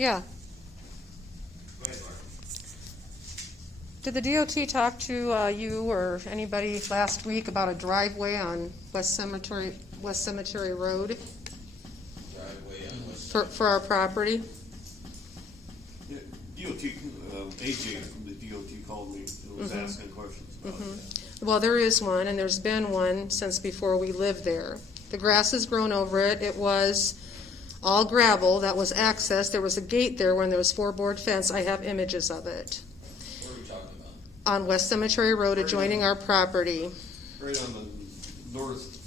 Yeah. Go ahead, Mark. Did the DOT talk to you or anybody last week about a driveway on West Cemetery Road Driveway on West. for our property? Yeah, DOT, AJ from the DOT called me and was asking questions about that. Well, there is one, and there's been one since before we lived there. The grass has grown over it. It was all gravel. That was access. There was a gate there when there was four-board fence. I have images of it. What are we talking about? On West Cemetery Road adjoining our property. Right on the north.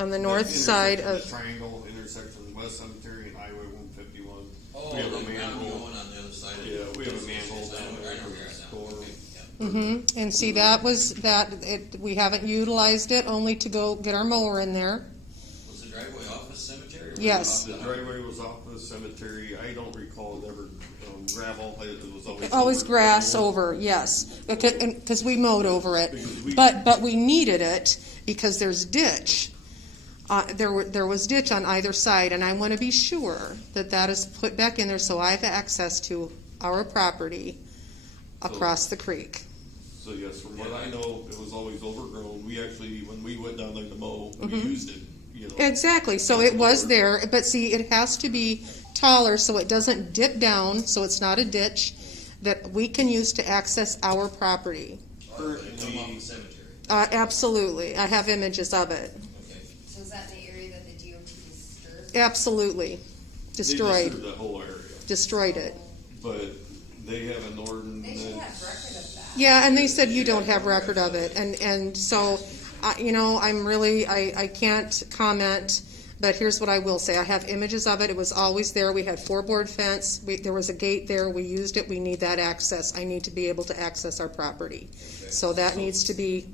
On the north side intersection, of, the triangle intersection, West Cemetery and Highway 151. Oh, We have a the manhole. one on the other side of it. Yeah, we have a manhole I down know there. where you're at now. Door. Okay, yeah. and see, that was, we haven't utilized it only to go get our mower in there. Was the driveway off the cemetery? Or was it Yes. off The driveway was off the cemetery. I don't recall it ever gravel. It was always Always over grass gravel. over, yes, because we mowed over it. Because we- But we needed it because there's ditch. There was ditch on either side, and I want to be sure that that is put back in there so I have access to our property across the creek. So yes, from what I know, it was always overgrown. We actually, when we went down there to mow, we used it, you know. Exactly, so it was there, but see, it has to be taller so it doesn't dip down, so it's not a ditch that we can use to access our property. Or did it come off the cemetery? Absolutely, I have images of it. Okay. So is that the area that the DOT disturbed? Absolutely. They Destroyed. disturbed the whole area, Destroyed it. but they have an They ordinance. should have record of that. Yeah, and they said you don't have record of it, and so, I'm really, I can't comment, but here's what I will say. I have images of it. It was always there. We had four-board fence. There was a gate there. We used it. We need that access. I need to be able to access our property. So that needs to be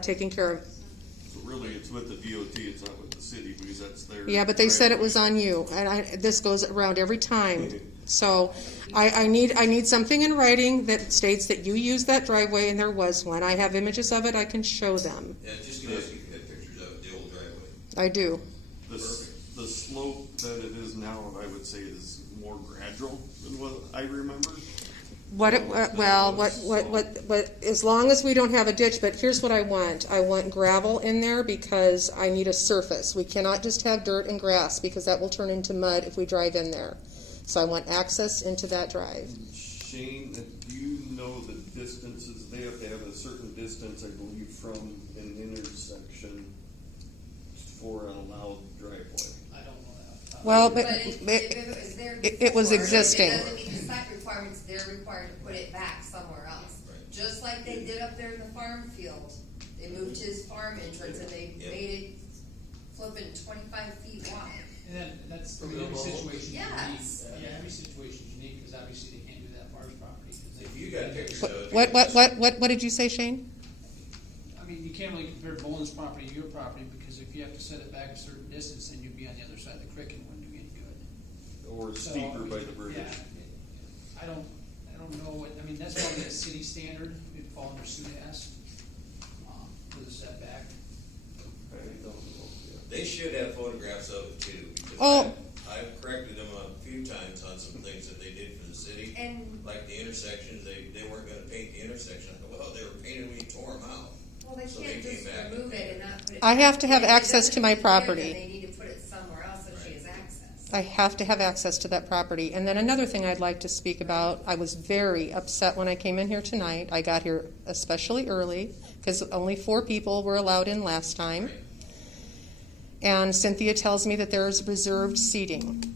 taken care of. So really, it's with the DOT, it's not with the city, because that's their. Yeah, but they said it was on you, and this goes around every time. So I need something in writing that states that you used that driveway, and there was one. I have images of it. I can show them. Yeah, just give us, you can get pictures of the old driveway. I do. The slope that it is now, I would say, is more gradual than what I remember. As long as we don't have a ditch, but here's what I want. I want gravel in there because I need a surface. We cannot just have dirt and grass because that will turn into mud if we drive in there. So I want access into that drive. Shane, do you know the distances? They have to have a certain distance, I believe, from an intersection for an allowed driveway. I don't know that. Well, But but if it was there it was before, existing. It doesn't mean the site requirements, they're required to put it back somewhere else. Right. Just like they did up there in the farm field. They moved his farm entrance and they Yeah. made it flipping 25 feet wide. And that's, I From mean, the every mobile? situation's unique. Yes. Yeah, every situation's unique, because obviously they can't do that farm's property. 'Cause If they- you got pictures of it. What did you say, Shane? I mean, you can't really compare Boland's property to your property, because if you have to set it back a certain distance, then you'd be on the other side of the creek and it wouldn't do any good. Or So, steeper by the bridge. Yeah, I don't know what, I mean, that's probably a city standard, it'd fall under SUDAS, for the setback. I don't know. Yeah. They should have photographs of it too. Because Oh. I've corrected them a few times on some things that they did for the city. And, Like the intersections, they weren't gonna paint the intersection. I thought, well, they were painting when you tore them out. well, they So can't they just came back. remove it and not put it. I have to have back. If it access to my doesn't fit there, property. then they need to put it somewhere else so she has access. I have to have access to that property. And then another thing I'd like to speak about, I was very upset when I came in here tonight. I got here especially early because only 4 people were allowed in last time. Right. And Cynthia tells me that there's reserved seating.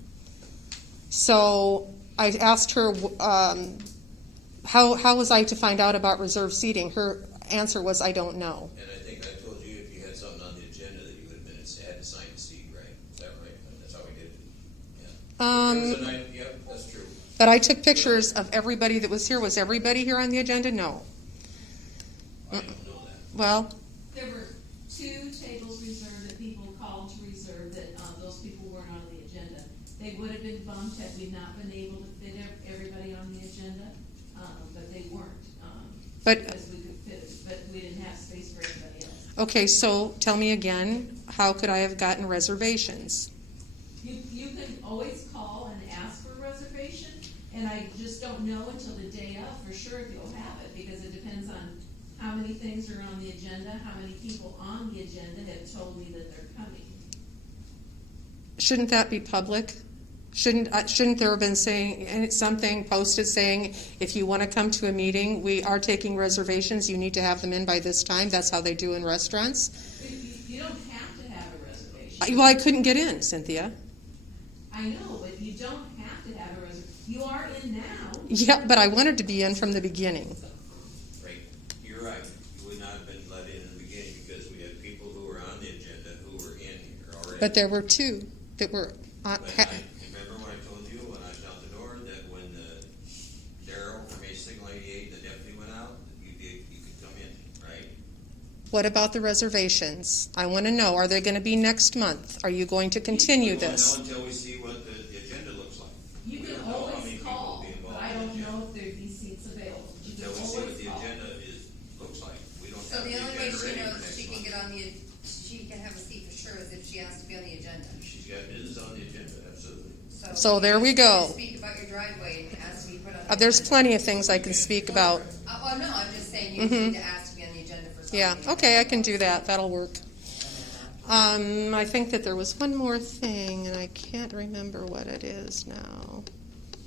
So I asked her, how was I to find out about reserved seating? Her answer was, I don't know. And I think I told you if you had something on the agenda that you would have been, had to sign the seat, right? Is that right? That's how we did it. Yeah. There was a night, yep, that's true. But I took pictures of everybody that was here. Was everybody here on the agenda? No. I don't know that. Well, There were 2 tables reserved that people called to reserve, that those people weren't on the agenda. They would have been bumped had we not been able to fit everybody on the agenda, but they weren't. But- Because we could fit it, but we didn't have space for everybody else. okay, so tell me again, how could I have gotten reservations? You can always call and ask for a reservation. And I just don't know until the day of for sure if you'll have it, because it depends on how many things are on the agenda, how many people on the agenda have told me that they're coming. Shouldn't that be public? Shouldn't there have been something posted saying, if you want to come to a meeting, we are taking reservations, you need to have them in by this time? That's how they do in restaurants. You don't have to have a reservation. Well, I couldn't get in, Cynthia. I know, but you don't have to have a reservation. You are in now. Yeah, but I wanted to be in from the beginning. Right, you're right, you would not have been let in the beginning because we had people who were on the agenda who were in here already. But there were two that were But remember when I told you when I was out the door that when Daryl from Signal 88, the deputy went out, you could come in, right? What about the reservations? I want to know, are they going to be next month? Are you going to continue We won't this? know until we see what the agenda looks like. You We can don't know how many always people will call, be involved but I in the don't agenda. know if there'd be seats available. You can Until we see what always the call. agenda looks like. We don't So have the the only way agenda she ready for knows next she can month. get on she can have a seat for sure is if she has to be on the agenda. She's got business on the agenda, absolutely. So there we go. Speak about your driveway and it has to be put on the There's agenda. plenty of things I can speak about. Oh, no, I'm just saying you need to ask to be on the agenda for something. Yeah, okay, I can do that. That'll work. I think that there was one more thing, and I can't remember what it is now.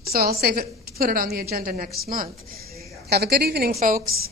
So I'll save it, put it on the agenda next month. There you go. Have a good evening, folks.